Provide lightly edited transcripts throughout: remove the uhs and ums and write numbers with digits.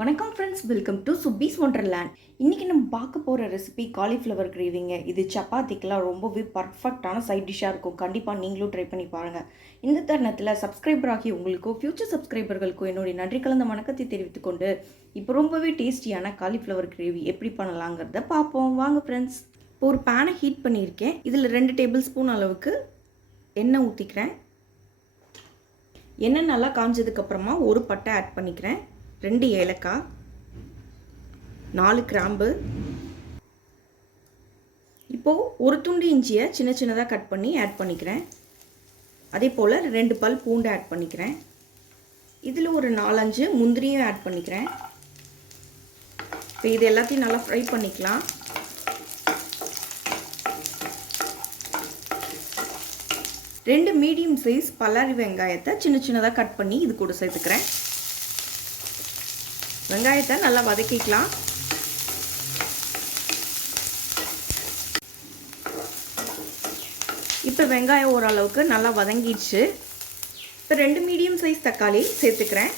வணக்கம் friends, welcome to சுபீஸ் wonderland. இன்றைக்கி நம்ம பார்க்க போகிற ரெசிபி காலிஃப்ளவர் கிரேவிங்க. இது சப்பாத்திக்கெலாம் ரொம்பவே பர்ஃபெக்டான சைட் டிஷ்ஷாக இருக்கும். கண்டிப்பாக நீங்களும் ட்ரை பண்ணி பாருங்கள். இந்த தருணத்தில் சப்ஸ்கிரைபர் ஆகி உங்களுக்கும் ஃப்யூச்சர் சப்ஸ்கிரைபர்களுக்கும் என்னுடைய நன்றி கலந்த வணக்கத்தை தெரிவித்துக்கொண்டு இப்போ ரொம்பவே டேஸ்டியான காலிஃப்ளவர் கிரேவி எப்படி பண்ணலாங்கிறத பார்ப்போம். வாங்க ஃப்ரெண்ட்ஸ். இப்போ ஒரு பேனை ஹீட் பண்ணியிருக்கேன். இதில் 2 டேபிள் ஸ்பூன் அளவுக்கு எண்ணெய் ஊற்றிக்கிறேன். எண்ணெய் நல்லா காஞ்சதுக்கப்புறமா ஒரு பட்டை ஆட் பண்ணிக்கிறேன், 2 ஏலக்காய், 4 கிராம்பு. இப்போது ஒரு துண்டு இஞ்சியை சின்ன சின்னதாக கட் பண்ணி ஆட் பண்ணிக்கிறேன். அதே போல் 2 பல் பூண்டு ஆட் பண்ணிக்கிறேன். இதில் ஒரு 4-5 முந்திரியும் ஆட் பண்ணிக்கிறேன். இப்போ இது எல்லாத்தையும் நல்லா ஃப்ரை பண்ணிக்கலாம். ரெண்டு மீடியம் சைஸ் பல்லாரி வெங்காயத்தை சின்ன சின்னதாக கட் பண்ணி இது கூட சேர்த்துக்கிறேன். வெங்காயத்தை நல்லா வதக்கிக்கலாம். இப்போ வெங்காயம் ஓரளவுக்கு நல்லா வதங்கிடுச்சு. இப்போ 2 மீடியம் சைஸ் தக்காளி சேர்த்துக்கிறேன்.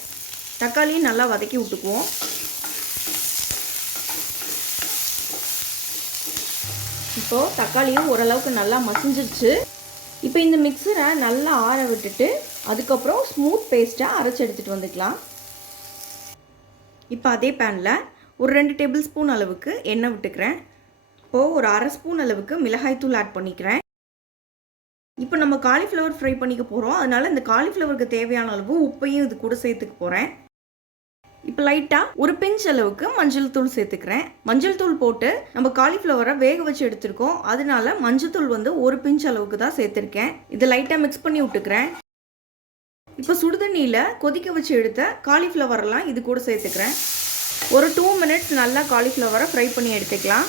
தக்காளியும் நல்லா வதக்கி விட்டுக்குவோம். இப்போது தக்காளியும் ஓரளவுக்கு நல்லா மசிஞ்சிருச்சு. இப்போ இந்த மிக்சரை நல்லா ஆற விட்டுட்டு அதுக்கப்புறம் ஸ்மூத் பேஸ்ட்டாக அரைச்சி எடுத்துகிட்டு வந்துக்கலாம். இப்போ அதே பேனில் ஒரு 2 டேபிள் ஸ்பூன் அளவுக்கு எண்ணெய் விட்டுக்கிறேன். இப்போது ஒரு அரை ஸ்பூன் அளவுக்கு மிளகாய்த்தூள் ஆட் பண்ணிக்கிறேன். இப்போ நம்ம காலிஃப்ளவர் ஃப்ரை பண்ணிக்க போகிறோம். அதனால் இந்த காலிஃப்ளவருக்கு தேவையான அளவு உப்பையும் இது கூட சேர்த்துக்க போகிறேன். இப்போ லைட்டாக ஒரு பிஞ்ச் அளவுக்கு மஞ்சள் தூள் சேர்த்துக்கிறேன். மஞ்சள் தூள் போட்டு நம்ம காலிஃப்ளவரை வேக வச்சு எடுத்துருக்கோம். அதனால மஞ்சள் தூள் ஒரு பிஞ்ச் அளவுக்கு தான் சேர்த்துருக்கேன். இதை லைட்டாக மிக்ஸ் பண்ணி விட்டுக்கிறேன். இப்போ சுடுதண்ணியில் கொதிக்க வச்சு எடுத்த காலிஃப்ளவரெல்லாம் இது கூட சேர்த்துக்கிறேன். ஒரு 2 மினிட்ஸ் நல்லா காலிஃப்ளவரை ஃப்ரை பண்ணி எடுத்துக்கலாம்.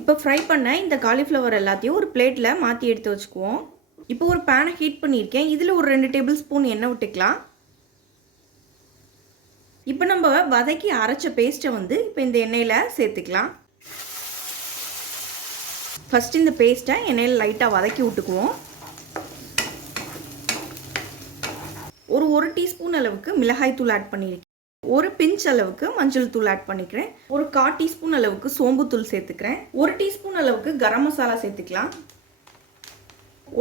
இப்போ ஃப்ரை பண்ண இந்த காலிஃப்ளவர் எல்லாத்தையும் ஒரு பிளேட்டில் மாற்றி எடுத்து வச்சுக்குவோம். இப்போ ஒரு பேனை ஹீட் பண்ணியிருக்கேன். இதில் ஒரு 2 டேபிள் ஸ்பூன் எண்ணெய் விட்டுக்கலாம். இப்போ நம்ம வதக்கி அரைச்ச பேஸ்ட்டை இப்போ இந்த எண்ணெயில் சேர்த்துக்கலாம். ஃபஸ்ட்டு இந்த பேஸ்ட்டை எண்ணெயில் லைட்டாக வதக்கி விட்டுக்குவோம். ஒரு டீஸ்பூன் அளவுக்கு மிளகாய் தூள் ஆட் பண்ணியிருக்கேன். ஒரு பிஞ்ச் அளவுக்கு மஞ்சள் தூள் ஆட் பண்ணிக்கிறேன். ஒரு 1/4 டீஸ்பூன் அளவுக்கு சோம்பு தூள் சேர்த்துக்கிறேன். 1 டீஸ்பூன் அளவுக்கு கரம் மசாலா சேர்த்துக்கலாம்.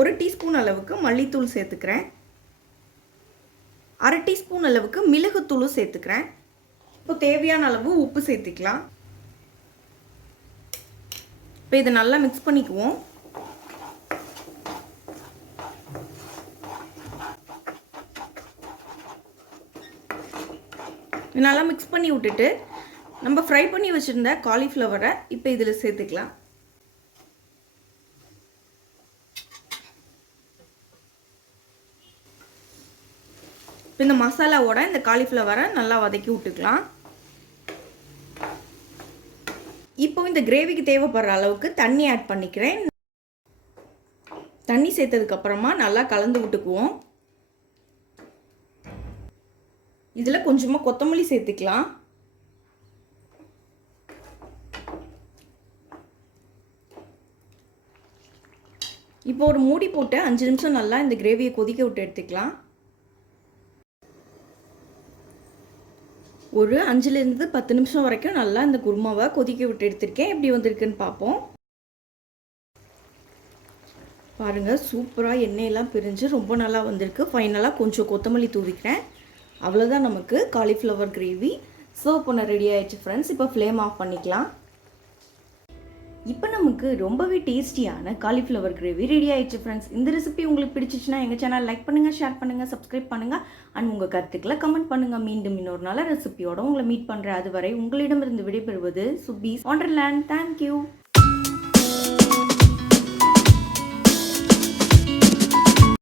1 டீஸ்பூன் அளவுக்கு மல்லித்தூள் சேர்த்துக்கிறேன். அரை டீஸ்பூன் அளவுக்கு மிளகுத்தூளும் சேர்த்துக்கிறேன். இப்போ தேவையான அளவு உப்பு சேர்த்துக்கலாம். இப்போ இதை நல்லா மிக்ஸ் பண்ணிக்குவோம். நல்லா மிக்ஸ் பண்ணி விட்டுட்டு நம்ம ஃப்ரை பண்ணி வச்சுருந்த காலிஃப்ளவரை இப்போ இதில் சேர்த்துக்கலாம். இப்போ இந்த மசாலாவோட இந்த காலிஃப்ளவரை நல்லா வதக்கி விட்டுக்கலாம். இப்போ இந்த கிரேவிக்கு தேவைப்படுற அளவுக்கு தண்ணி ஆட் பண்ணிக்கிறேன். தண்ணி சேர்த்ததுக்கப்புறமா நல்லா கலந்து விட்டுக்குவோம். இதில் கொஞ்சமாக கொத்தமல்லி சேர்த்துக்கலாம். இப்போ ஒரு மூடி போட்டு 5 நிமிஷம் நல்லா இந்த கிரேவியை கொதிக்க விட்டு எடுத்துக்கலாம். ஒரு 5லேருந்து 10 நிமிஷம் வரைக்கும் நல்லா இந்த குருமாவை கொதிக்க விட்டு எடுத்திருக்கேன். எப்படி வந்திருக்குன்னு பார்ப்போம். பாருங்கள், சூப்பராக எண்ணெயெல்லாம் பிரிஞ்சு ரொம்ப நல்லா வந்திருக்கு. ஃபைனலாக கொஞ்சம் கொத்தமல்லி தூவிக்கிறேன். அவ்வளோதான், நமக்கு காலிஃப்ளவர் கிரேவி சர்வ் பண்ண ரெடி ஆயிடுச்சு ஃப்ரெண்ட்ஸ். இப்போ ஃப்ளேம் ஆஃப் பண்ணிக்கலாம். இப்போ நமக்கு ரொம்பவே டேஸ்டியான காலிஃப்ளவர் கிரேவி ரெடி ஆயிடுச்சு ஃப்ரெண்ட்ஸ். இந்த ரெசிபி உங்களுக்கு பிடிச்சிச்சுன்னா எங்கள் சேனல் லைக் பண்ணுங்கள், ஷேர் பண்ணுங்கள், சப்ஸ்கிரைப் பண்ணுங்கள் அண்ட் உங்கள் கருத்துக்களை கமெண்ட் பண்ணுங்கள். மீண்டும் இன்னொரு நல்ல ரெசிபியோட உங்களை மீட் பண்ணுறேன். அதுவரை உங்களிடமிருந்து விடைபெறுவது சுபீஸ் ஒண்டர்லேண்ட். தேங்க்யூ.